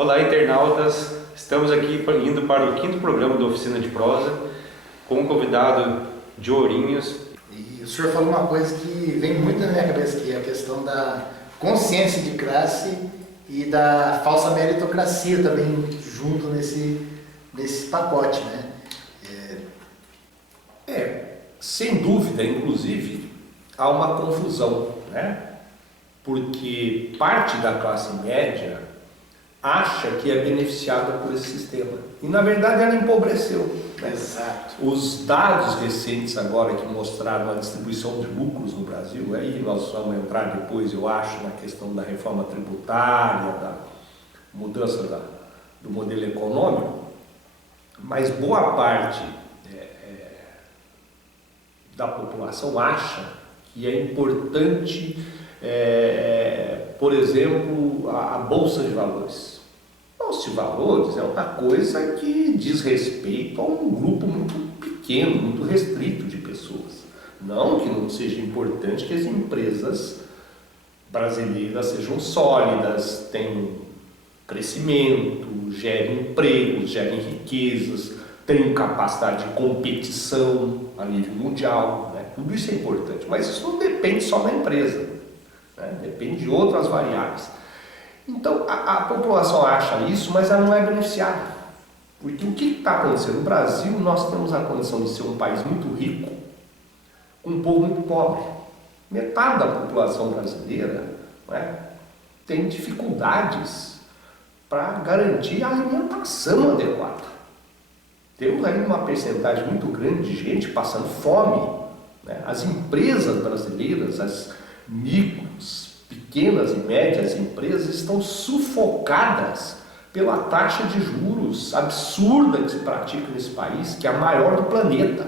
Olá, internautas! Estamos aqui indo para o 5º programa da Oficina de Prosa com um convidado de Ourinhos. E o senhor falou uma coisa que vem muito na minha cabeça, que é a questão da consciência de classe e da falsa meritocracia também junto nesse pacote, né? Sem dúvida, inclusive, há uma confusão, né? Porque parte da classe média acha que é beneficiada por esse sistema. E, na verdade, ela empobreceu. Né? Exato. Os dados recentes agora que mostraram a distribuição de lucros no Brasil, aí nós vamos entrar depois, eu acho, na questão da reforma tributária, da mudança do modelo econômico, mas boa parte da população acha que é importante, por exemplo, a Bolsa de Valores. Bolsa de Valores é uma coisa que diz respeito a um grupo muito pequeno, muito restrito de pessoas. Não que não seja importante que as empresas brasileiras sejam sólidas, tenham crescimento, gerem empregos, gerem riquezas, tenham capacidade de competição a nível mundial, né? Tudo isso é importante, mas isso não depende só da empresa, né? Depende de outras variáveis. Então a população acha isso, mas ela não é beneficiada, porque o que está acontecendo? No Brasil nós temos a condição de ser um país muito rico, com um povo muito pobre. Metade da população brasileira, né, tem dificuldades para garantir a alimentação adequada. Temos aí uma percentagem muito grande de gente passando fome, né? As empresas brasileiras, as micros, pequenas e médias empresas estão sufocadas pela taxa de juros absurda que se pratica nesse país, que é a maior do planeta,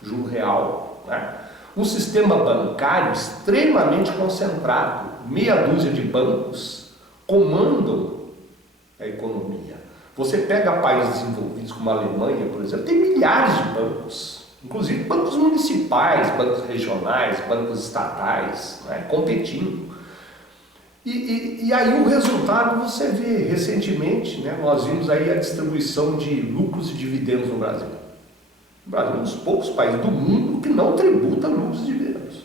juro real, né? Um sistema bancário extremamente concentrado, meia dúzia de bancos comandam a economia. Você pega países desenvolvidos como a Alemanha, por exemplo, tem milhares de bancos, inclusive bancos municipais, bancos regionais, bancos estatais, né, competindo. E aí o resultado você vê recentemente, né, nós vimos aí a distribuição de lucros e dividendos no Brasil. O Brasil é um dos poucos países do mundo que não tributa lucros e dividendos.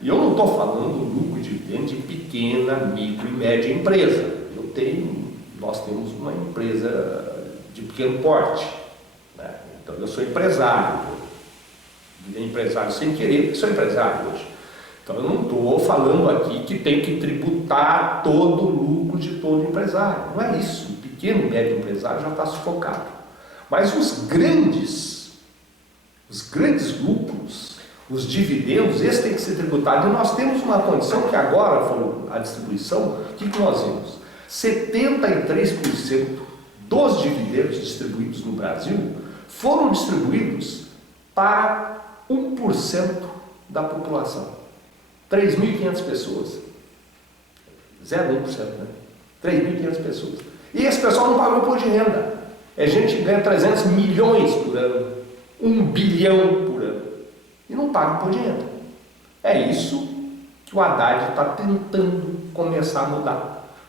E eu não estou falando lucro e dividendo de pequena, micro e média empresa. Nós temos uma empresa de pequeno porte, né? Então eu sou empresário, virei empresário sem querer, porque sou empresário hoje. Então eu não estou falando aqui que tem que tributar todo o lucro de todo empresário, não é isso. O pequeno e médio empresário já está sufocado. Mas os grandes lucros, os dividendos, esses têm que ser tributados. E nós temos uma condição que agora foi a distribuição, o que nós vimos? 73% dos dividendos distribuídos no Brasil foram distribuídos para 1% da população. 3.500 pessoas. 0,1%, né? 3.500 pessoas. E esse pessoal não pagou imposto de renda. É gente que ganha 300 milhões por ano, 1 bilhão por ano, e não paga imposto de renda. É isso que o Haddad está tentando começar a mudar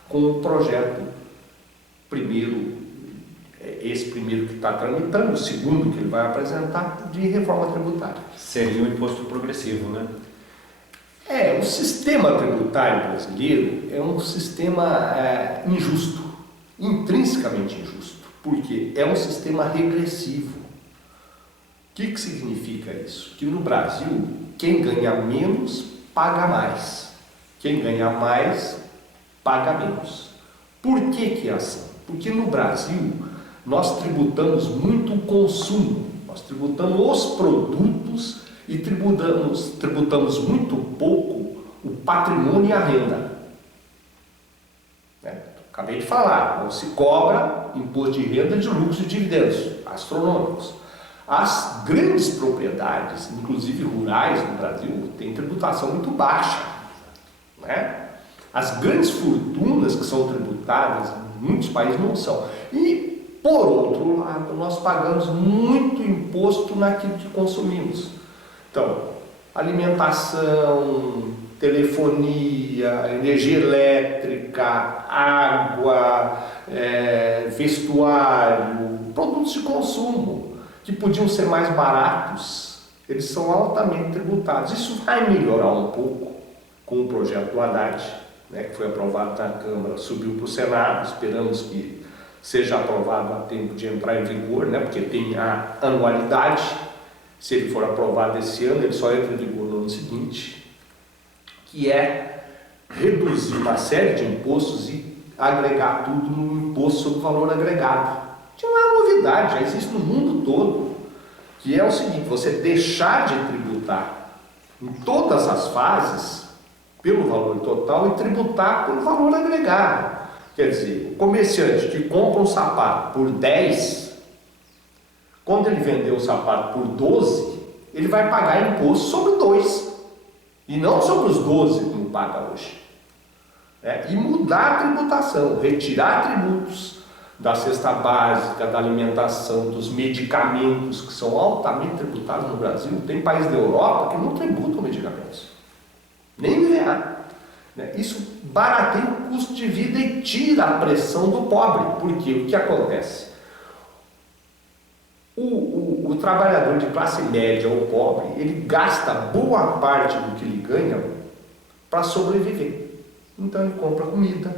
com o projeto esse primeiro que está tramitando, o segundo que ele vai apresentar, de reforma tributária. Seria um imposto progressivo, né? O sistema tributário brasileiro é um sistema injusto, intrinsecamente injusto, porque é um sistema regressivo. O que significa isso? Que no Brasil, quem ganha menos, paga mais. Quem ganha mais, paga menos. Por que é assim? Porque no Brasil nós tributamos muito o consumo, nós tributamos os produtos e tributamos muito pouco o patrimônio e a renda. Acabei de falar, não se cobra imposto de renda de lucros e dividendos astronômicos. As grandes propriedades, inclusive rurais no Brasil, têm tributação muito baixa, né? As grandes fortunas que são tributadas em muitos países não são. E, por outro lado, nós pagamos muito imposto naquilo que consumimos. Então, alimentação, telefonia, energia elétrica, água, vestuário, produtos de consumo, que podiam ser mais baratos, eles são altamente tributados. Isso vai melhorar um pouco com o projeto do Haddad, né, que foi aprovado na Câmara, subiu para o Senado, esperamos que seja aprovado a tempo de entrar em vigor, né, porque tem a anualidade. Se ele for aprovado esse ano, ele só entra em vigor no ano seguinte, que é reduzir uma série de impostos e agregar tudo no imposto sobre valor agregado. Que não é novidade, já existe no mundo todo, que é o seguinte: você deixar de tributar em todas as fases pelo valor total e tributar pelo valor agregado. Quer dizer, o comerciante que compra um sapato por 10, quando ele vender o sapato por 12, ele vai pagar imposto sobre 2, e não sobre os 12 como paga hoje. E mudar a tributação, retirar tributos da cesta básica, da alimentação, dos medicamentos, que são altamente tributados no Brasil. Tem países da Europa que não tributam medicamentos, nem IVA. Isso barateia o custo de vida e tira a pressão do pobre. Porque o que acontece? O trabalhador de classe média ou pobre, ele gasta boa parte do que ele ganha para sobreviver. Então ele compra comida,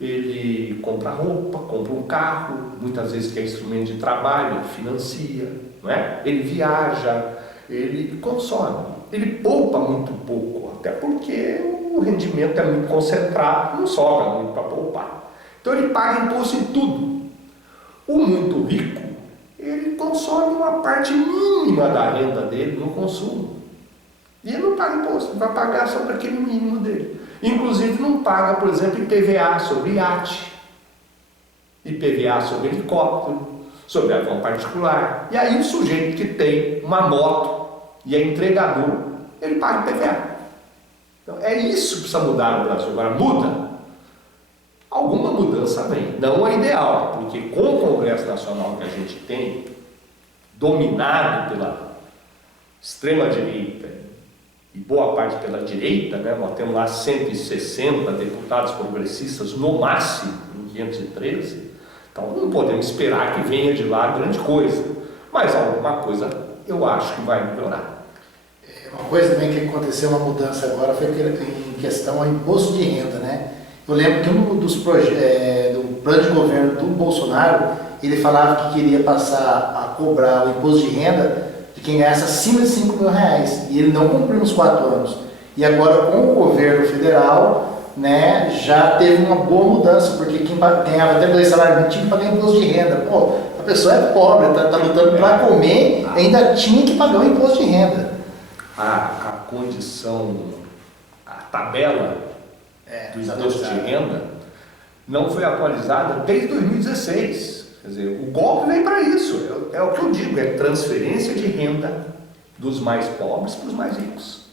ele compra roupa, compra um carro, muitas vezes que é instrumento de trabalho, ele financia, não é? Ele viaja, ele consome, ele poupa muito pouco, até porque o rendimento é muito concentrado, não sobra muito para poupar. Então ele paga imposto em tudo. O muito rico, ele consome uma parte mínima da renda dele no consumo. E ele não paga imposto, ele vai pagar só para aquele mínimo dele. Inclusive não paga, por exemplo, IPVA sobre iate, IPVA sobre helicóptero, sobre avião particular. E aí o sujeito que tem uma moto e é entregador, ele paga IPVA. Então é isso que precisa mudar no Brasil. Agora muda? Alguma mudança vem, não é ideal, porque com o Congresso Nacional que a gente tem, dominado pela extrema-direita e boa parte pela direita, né? Nós temos lá 160 deputados progressistas no máximo, em 513, então não podemos esperar que venha de lá grande coisa, mas alguma coisa eu acho que vai melhorar. Uma coisa também que aconteceu, uma mudança agora, foi em questão ao imposto de renda, né? Eu lembro que um dos do plano de governo do Bolsonaro, ele falava que queria passar a cobrar o imposto de renda de quem ganhasse acima de 5 mil reais, e ele não cumpriu nos 4 anos. E agora, com o governo federal, né, já teve uma boa mudança, porque quem ganhava até 2 salários mínimos tinha que pagar imposto de renda. Pô, a pessoa é pobre, está lutando para comer, ainda tinha que pagar o imposto de renda. A condição, a tabela do imposto de renda não foi atualizada desde 2016. Quer dizer, o golpe vem para isso. É o que eu digo, é transferência de renda dos mais pobres para os mais ricos.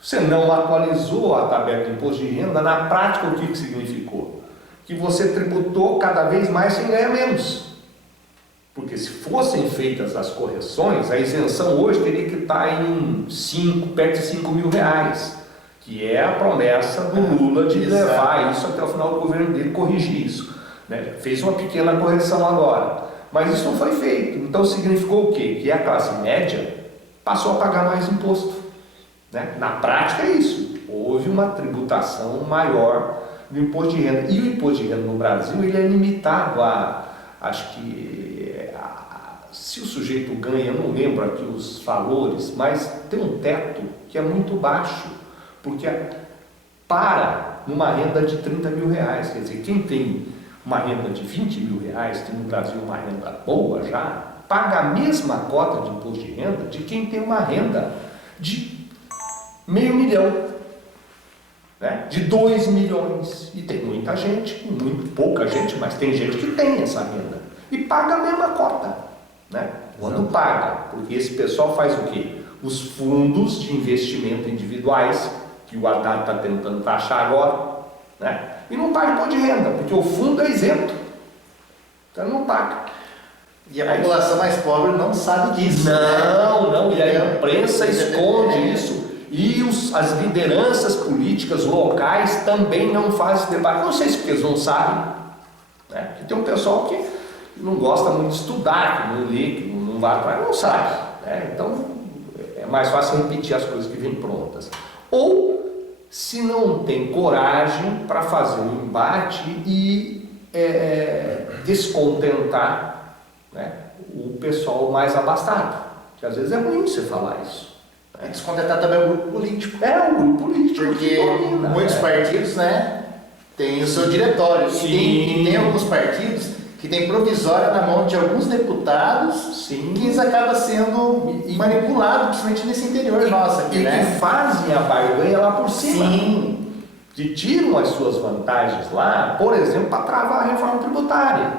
Você não atualizou a tabela de imposto de renda, na prática o que significou? Que você tributou cada vez mais sem ganhar menos. Porque se fossem feitas as correções, a isenção hoje teria que estar em perto de 5 mil reais, que é a promessa do Lula de levar isso até o final do governo dele, corrigir isso. Né? Fez uma pequena correção agora, mas isso não foi feito. Então significou o quê? Que a classe média passou a pagar mais imposto. Né? Na prática é isso. Houve uma tributação maior do imposto de renda. E o imposto de renda no Brasil ele é limitado a, acho que, se o sujeito ganha, eu não lembro aqui os valores, mas tem um teto que é muito baixo, porque para numa renda de 30 mil reais. Quer dizer, quem tem uma renda de 20 mil reais, que no Brasil é uma renda boa já, paga a mesma cota de imposto de renda de quem tem uma renda de $500 mil, né? De 2 milhões. E tem muita gente, muito pouca gente, mas tem gente que tem essa renda e paga a mesma cota, né? Quando paga, porque esse pessoal faz o quê? Os fundos de investimento individuais, que o Haddad está tentando taxar agora, né? E não paga imposto de renda, porque o fundo é isento. Então não paga. E a população mais pobre não sabe disso. Não, e a imprensa esconde isso. E as lideranças políticas locais também não fazem debate. Não sei se porque eles não sabem, né? Porque tem um pessoal que não gosta muito de estudar, que não lê, que não vai atrás, não sabe, né? Então é mais fácil repetir as coisas que vêm prontas. Ou se não tem coragem para fazer um embate e descontentar, né, o pessoal mais abastado. Que às vezes é ruim você falar isso. E descontentar também o grupo político. É o grupo político. Porque muitos partidos, né, têm o seu diretório. E tem alguns partidos que têm provisória na mão de alguns deputados. Sim. Que eles acabam sendo manipulados, principalmente nesse interior nosso aqui, né? Que fazem a barganha lá por cima. Sim. Que tiram as suas vantagens lá, por exemplo, para travar a reforma tributária.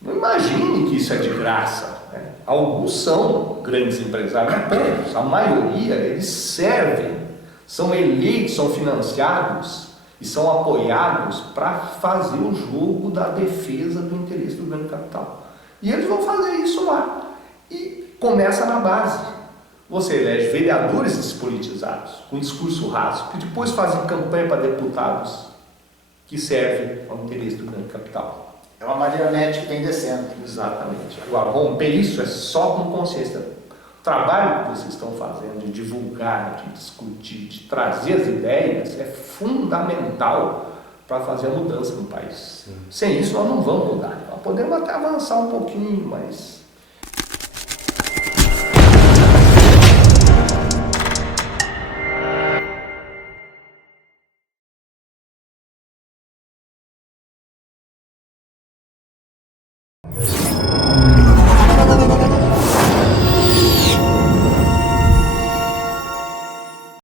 Não imagine que isso é de graça. Né? Alguns são grandes empresários, poucos. A maioria, eles servem, são eleitos, são financiados e são apoiados para fazer o jogo da defesa do interesse do grande capital. E eles vão fazer isso lá. E começa na base. Você elege vereadores despolitizados, com discurso raso, que depois fazem campanha para deputados que servem ao interesse do grande capital. É uma marionete que vem descendo. Exatamente. Agora, romper isso é só com consciência. O trabalho que vocês estão fazendo de divulgar, de discutir, de trazer as ideias é fundamental para fazer a mudança no país. Sim. Sem isso nós não vamos mudar. Nós podemos até avançar um pouquinho, mas